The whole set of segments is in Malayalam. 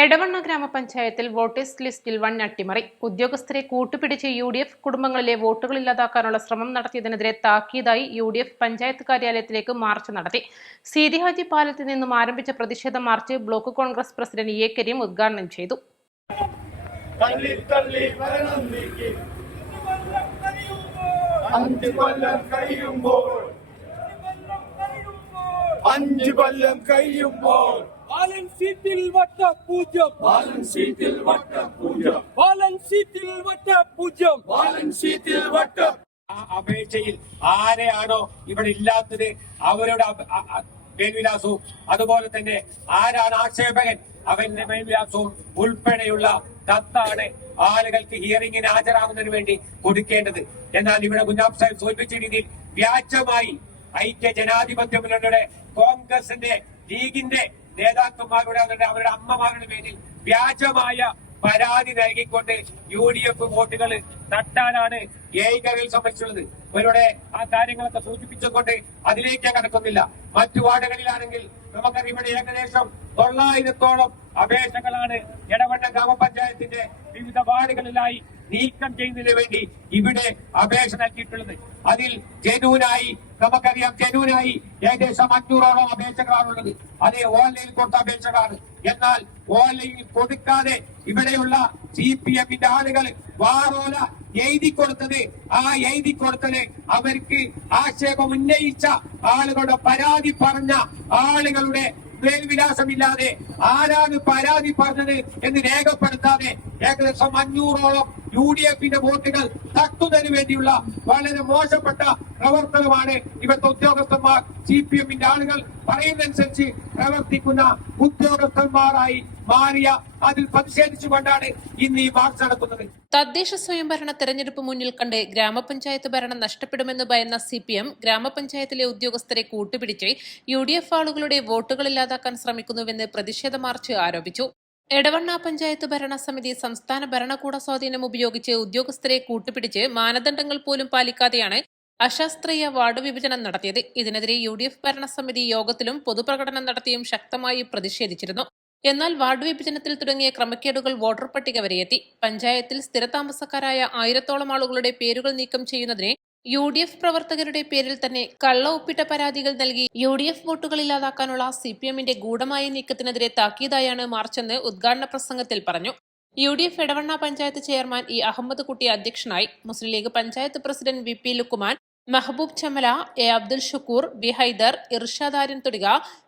എടവണ്ണ ഗ്രാമപഞ്ചായത്തിൽ വോട്ടേഴ്സ് ലിസ്റ്റിൽ വൻ അട്ടിമറി. ഉദ്യോഗസ്ഥരെ കൂട്ടുപിടിച്ച് UDF കുടുംബങ്ങളിലെ വോട്ടുകൾ ഇല്ലാതാക്കാനുള്ള ശ്രമം നടത്തിയതിനെതിരെ താക്കീതായി UDF പഞ്ചായത്ത് കാര്യാലയത്തിലേക്ക് മാർച്ച് നടത്തി. സീതി ഹാജി പാലത്തിൽ നിന്നും ആരംഭിച്ച പ്രതിഷേധ march block Congress president A Karim ഉദ്ഘാടനം ചെയ്തു. ബാലൻ സീറ്റിൽ വട്ട പൂജ്യം, ബാലൻ സീറ്റിൽ വട്ട പൂജ്യം, ബാലൻ സീറ്റിൽ വട്ട പൂജ്യം, ബാലൻ സീറ്റിൽ വട്ട. ആ അപേക്ഷയിൽ ആരെയാണോ ഇവിടെ ഇല്ലാത്തത് അവരുടെ മേൽവിലാസവും അതുപോലെ തന്നെ ആരാണ് ആക്ഷേപകൻ അവന്റെ മേൽവിലാസവും ഉൾപ്പെടെയുള്ള കത്താണ് ആളുകൾക്ക് ഹിയറിംഗിന് ഹാജരാകുന്നതിന് വേണ്ടി കൊടുക്കേണ്ടത്. എന്നാൽ ഇവിടെ മുന്നാബ് സാഹിബ് സൂചിപ്പിച്ച രീതിയിൽ വ്യാജമായി ഐക്യ ജനാധിപത്യ മുന്നണിയുടെ കോൺഗ്രസിന്റെ ലീഗിന്റെ നേതാക്കന്മാരുടെ അവരുടെ അമ്മമാരുടെ പേരിൽ വ്യാജമായ പരാതി നൽകിക്കൊണ്ട് UDF വോട്ടുകൾ തട്ടാനാണ് ഏകവിൽ സംബന്ധിച്ചുള്ളത്. ഇവരുടെ ആ കാര്യങ്ങളൊക്കെ സൂചിപ്പിച്ചുകൊണ്ട് അതിലേക്ക് കടക്കുന്നില്ല. മറ്റു വാർഡുകളിലാണെങ്കിൽ നമുക്കറിയാം ഇവിടെ ഏകദേശം 900-ഓളം അപേക്ഷകളാണ് എടവണ്ണ ഗ്രാമപഞ്ചായത്തിന്റെ വിവിധ വാർഡുകളിലായി നീക്കം ചെയ്യുന്നതിന് വേണ്ടി ഇവിടെ അപേക്ഷ നൽകിയിട്ടുള്ളത്. അതിൽ ജനൂനായി നമുക്കറിയാം ഏകദേശം 500-ഓളം അപേക്ഷകളാണുള്ളത്. അത് ഓൺലൈനിൽ കൊടുത്ത അപേക്ഷകളാണ്. എന്നാൽ ഓൺലൈനിൽ കൊടുക്കാതെ ഇവിടെയുള്ള CPM-ന്റെ ആളുകൾ വാറോല എഴുതി കൊടുത്തത് അവർക്ക് ആക്ഷേപം ഉന്നയിച്ച ആളുകളുടെ പരാതി പറഞ്ഞ ആളുകളുടെ മേൽവിലാസമില്ലാതെ ആരാണ് പരാതി പറഞ്ഞത് എന്ന് രേഖപ്പെടുത്താതെ ഏകദേശം 500-ഓളം UDF-ന്റെ വോട്ടുകൾ തട്ടുന്നതിന് വേണ്ടിയുള്ള വളരെ മോശപ്പെട്ട പ്രവർത്തനമാണ് ഇവിടുത്തെ ഉദ്യോഗസ്ഥന്മാർ CPM-ന്റെ ആളുകൾ പറയുന്നതനുസരിച്ച് പ്രവർത്തിക്കുന്ന ഉദ്യോഗസ്ഥന്മാരായി മാറിയ അതിൽ പ്രതിഷേധിച്ചുകൊണ്ടാണ് ഇന്ന് ഈ മാർച്ച് നടക്കുന്നത്. തദ്ദേശ സ്വയംഭരണ തെരഞ്ഞെടുപ്പ് മുന്നിൽ കണ്ട് ഗ്രാമപഞ്ചായത്ത് ഭരണം നഷ്ടപ്പെടുമെന്ന് ഭയന്ന CPM ഗ്രാമപഞ്ചായത്തിലെ ഉദ്യോഗസ്ഥരെ കൂട്ടുപിടിച്ച് UDF ആളുകളുടെ വോട്ടുകൾ ഇല്ലാതാക്കാൻ ശ്രമിക്കുന്നുവെന്ന് പ്രതിഷേധ മാർച്ച് ആരോപിച്ചു. എടവണ്ണ പഞ്ചായത്ത് ഭരണസമിതി സംസ്ഥാന ഭരണകൂട സ്വാധീനം ഉപയോഗിച്ച് ഉദ്യോഗസ്ഥരെ കൂട്ടുപിടിച്ച് മാനദണ്ഡങ്ങൾ പോലും പാലിക്കാതെയാണ് അശാസ്ത്രീയ വാർഡ് വിഭജനം നടത്തിയത്. ഇതിനെതിരെ UDF ഭരണസമിതി യോഗത്തിലും പൊതുപ്രകടനം നടത്തിയും ശക്തമായി പ്രതിഷേധിച്ചിരുന്നു. എന്നാൽ വാർഡ് വിഭജനത്തിൽ തുടങ്ങിയ ക്രമക്കേടുകൾ വോട്ടർ പട്ടിക വരെ എത്തി. പഞ്ചായത്തിൽ സ്ഥിരതാമസക്കാരായ 1000-ഓളം ആളുകളുടെ പേരുകൾ നീക്കം ചെയ്യുന്നതിന് UDF പ്രവർത്തകരുടെ പേരിൽ തന്നെ കള്ള ഒപ്പിട്ട പരാതികൾ നൽകി UDF വോട്ടുകൾ ഇല്ലാതാക്കാനുള്ള CPM-ന്റെ ഗൂഢമായ നീക്കത്തിനെതിരെ താക്കീതായാണ് മാർച്ചെന്ന് ഉദ്ഘാടന പ്രസംഗത്തിൽ പറഞ്ഞു. UDF Edavanna panchayat chairman E Ahammed Kutty അധ്യക്ഷനായി. Muslim League panchayat president VP Lukkuman, Mehaboob Chamala, A Abdul Shukkur, B Haidar, Irshad Aryan Thodika,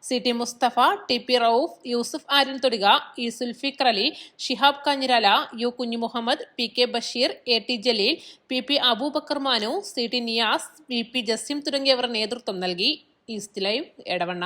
CT Musthafa, TP Rauf, Yusuf Aryan Thodika, E Sulfikar Ali, Shihab Kanjirala, U Kunju Muhammad, PK Basheer, AT Jaleel, PP Abubakar Manu, CT Niyas, VP Jaseem തുടങ്ങിയവർ നേതൃത്വം നൽകി. East live Edavanna.